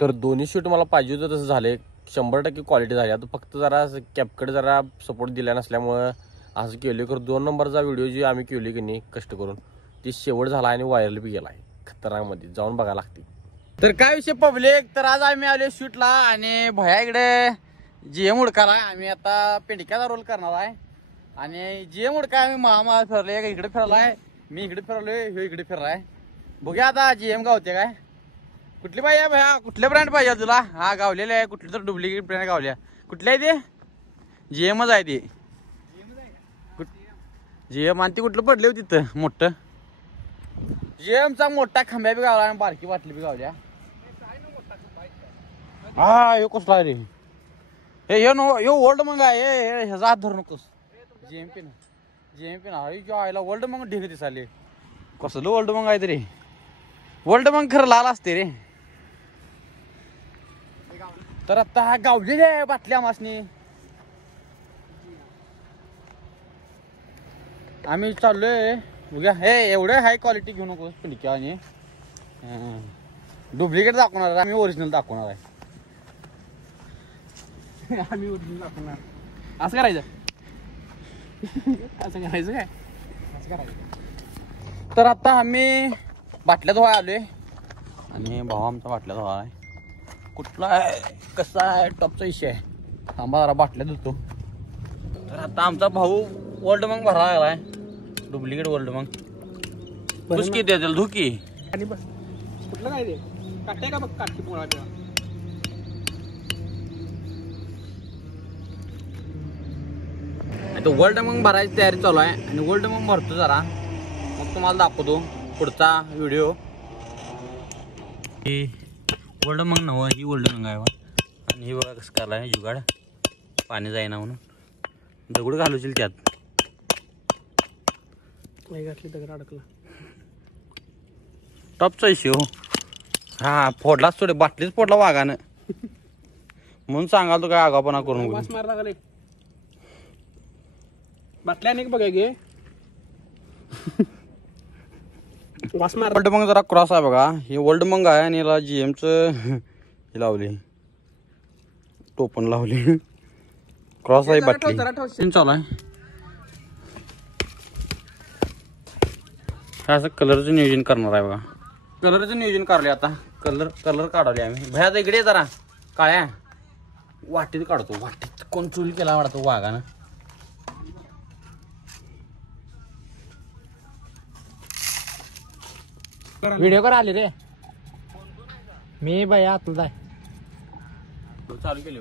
तर दोन्ही शूट मला पाहिजे होतं तसं झाले, 100% क्वालिटी झाली. आता फक्त जरा कॅपकडे जरा सपोर्ट दिला नसल्यामुळं असं केलं. तर 2 नंबरचा व्हिडिओ जी आम्ही केली की नाही कष्ट करून, ती शेवट झाला आणि व्हायरल बी गेला आहे. खतरनाकमध्ये जाऊन बघायला लागते. तर काय विषय पब्लिक, तर आज आम्ही आलो शूटला आणि भया इकडे जीएम उडकाला. आम्ही आता पेंडिकाचा रोल करणार आहे आणि जीएम उडका आम्ही महामाला फिरलोय. इकडे फिरलाय, मी इकडे फिरलोय, ह्यो इकडे फिरलाय. बघूया आता जीएम गावते काय. कुठली पाहिजे भया, कुठले ब्रँड पाहिजे तुला? हा गावलेले आहे, कुठली तर डुप्लिकेट ब्रँड गावल्या. कुठली आहे ते? जीएमच आहे ती. जीएम आणि ती कुठलं पडले हो तिथं मोठं? जीएमचा मोठा खांब्या बी गावला आणि बारकी बाटली बी गावल्या. हा यो कसला रे? हे नो यो ओल्ड मग आहे, ह्याचा हात धरू नकोस. जीएमपी ना आईला ओल्ड मग ढेग दिसाले. कसलं ओल्ड मग आहे तरी? ओल्ड मग खरं लाल असते रे. तर आता हा गावलेली आहे बाटली आमासनी. आम्ही चाललोय बघा. हे एवढं हाय क्वालिटी घेऊ नकोस पिंडक्या आणि डुप्लिकेट दाखवणार आहे, आम्ही ओरिजिनल दाखवणार आहे. आम्ही ओरिजिनल दाखवणार. असं करायचं असं करायचं काय असं करायचं. तर आता आम्ही बाटल्या धुवा आलोय आणि भाऊ आमचा बाटल्या धुवा आहे. कुठला आहे कसा आहे टॉपचा विषय आहे. थांबा जरा बाटल्या धुतो. तर आता आमचा भाऊ वर्ल्ड मग भरावा लागलाय, डुप्लिकेट वर्ल्ड मग. बस किती त्याला धुकी आणि बस. कुठलं काय ते काटते का बघ, काटते पोळा तेव्हा. तो वर्ल्ड मग भरायची तयारी चालू आहे आणि वर्ल्ड मग भरतो जरा, मग तुम्हाला दाखवतो पुढचा व्हिडिओ. ही वर्ल्ड मग नव, ही वर्ल्ड मग आहे आणि ही बघा कसं करायला आहे जुगाड. पाणी जाईना म्हणून दगड घालूशील त्यात. घातली दगड अडकला. टॉपचा इश्यू. हा फोडलाच थोडे, बाटलीच फोडला वाघानं म्हणून सांगाल तो काय आगापणा करून. बाटल्या नाही बघा गे. वर्ल्ड मग जरा क्रॉस आहे बघा. हे वर्ल्ड मंग आहे आणि याला जीएमचं हे लावले, टोपण लावले. क्रॉस आहे बाटली चालू आहे. असं कलरचं नियोजन करणार आहे बघा. कलरचं नियोजन काढले आता. कलर काढवले आम्ही. भया इकडे जरा काळ्या वाटीत काढतो. वाटीत कोण चूल केला वाटतो वाघानं. व्हिडिओ कर आले रे मी भया तुला चालू केले.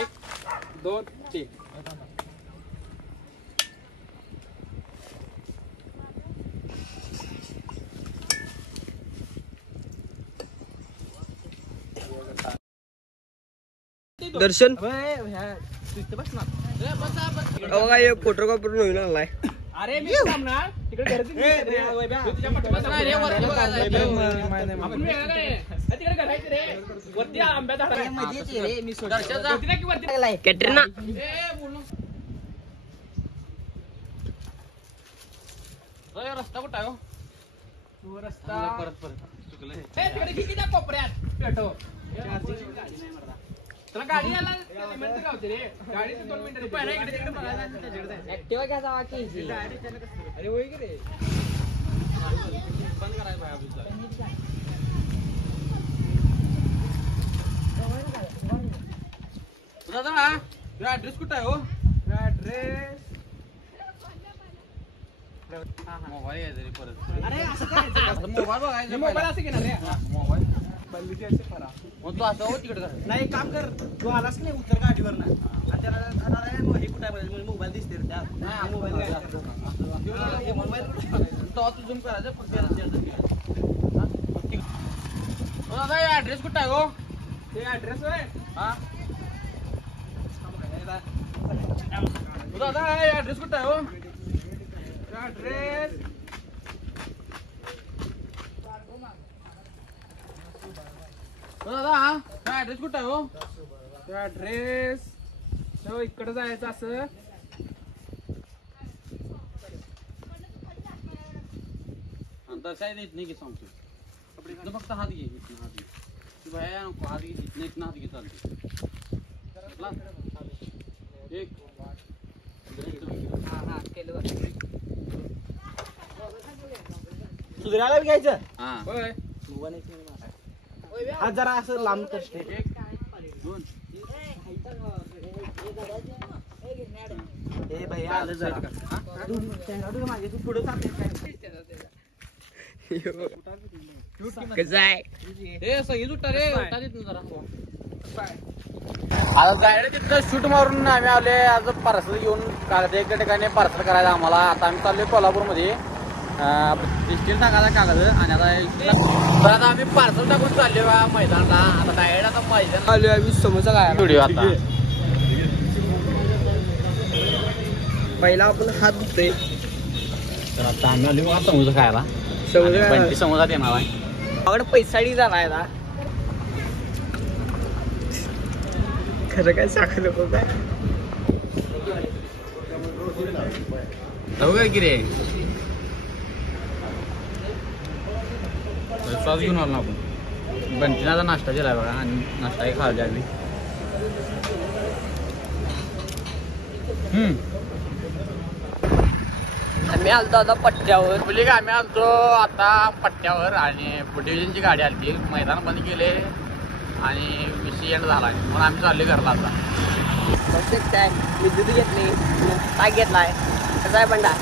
1 2 3 दर्शन फोटोग्राफर नवीन आलाय. अरे मी थांबणार तिकडे गर्दी वरती आंब्या कॅटरीना रस्ता कुठं आहे? रस्ता परत तिकडे किती त्या कोपऱ्यात पेटो. तुला गाडी यायला गावते रे. गाडी 2 मिनिटं पहिला इकडे तिकडे बघायला. ऍक्टिव्हा घ्या जावा की. अरे होय की रे. बंद करायचं भाई आपलं. दादा तुझा ऍड्रेस कुठं आहे? हो ऍड्रेस मोबाईल आहे तरी परत. अरे असं करायचं मोबाईल बघायचं. मोबाईल असं घेणार रे. मोबाईल बल्लीची असे खरा मग तू असं हो तिकडे कर. नाही काम कर, तू आलास नाही उतर गाडीवर ना आणि त्याला कुठे मोबाईल दिसते त्या मोबाईल तो झूम करायचं फक्त. दादा ऍड्रेस कुठं आहे? हो ते ऍड्रेस होय. हा दादा ऍड्रेस कुठं आहे? हो ऍड्रेस दादा काय ऍड्रेस कुठं आहे? हो ऍड्रेस इकडे जायचं असं. दर्शायला येत नाही की सांगतो. फक्त हात घे. भया नको हात घे नाही ना हात घे चालते एक सुधरायला घ्यायचं हा आज जरा असं लांब कष्ट एक दोन ए भैया आलं जरा मागे तू पुढे कसं आहे ए सगळी उठा रे उठा देत ना जरा आता जायला तिथं शूट मारून आम्ही आले आज पार्सल घेऊन एका ठिकाणी पार्सल करायचं आम्हाला. आता आम्ही चाललोय कोल्हापूरमध्ये स्टील टाकायला कागद आणि आता तर आता आम्ही पार्सल टाकून चाललोय बा मैदानाला. आता डायरेक्ट आता मैदान आलोय आम्ही समोसा काय व्हिडिओ आता पहिला आपण हात धुतोय तर आता आम्ही आलो बघा समोसा खायला. बंटी समोसा देणार आहे. आवड पैसाडी झालाय ना खरं काय साखर नको काय जाऊ काय की रे सॉस घेऊन आलो ना आपण. बंटीला आता नाश्ता दिलाय बघा आणि नाश्ताही खाल्ला आम्ही. आम्ही आलतो आता पट्ट्यावर बोलली का आम्ही आलतो आता पट्ट्यावर आणि डिव्हिजनची गाडी आली. मैदान बंद केले आणि विषय एंड झाला म्हणून आम्ही चाललोय घरला आता. काय मी दूध घेतली ताक घेतलाय कसं आहे बंडा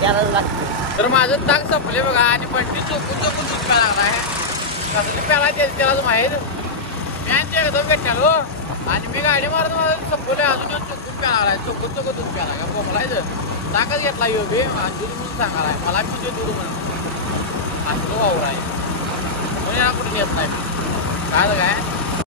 त्याला लागतं. तर माझं ताक संपले बघा आणि बंटी चोकून चोकून दूध प्यायला लागलाय. कसं ते प्याला त्यालाच माहीत. मी आणि ते एकदम भेटलो आणि मी गाडी मारत माझं संपवले अजून येऊन चोकून प्यायला लागलाय. चोकून चोकून दूध प्यायला का बोलायचं ताकच घेतला यो बे आणि दूध म्हणून सांगायला मला पिते दूध म्हणून असं तो वावर आहे म्हणून याला कुठे घेत नाही काय काय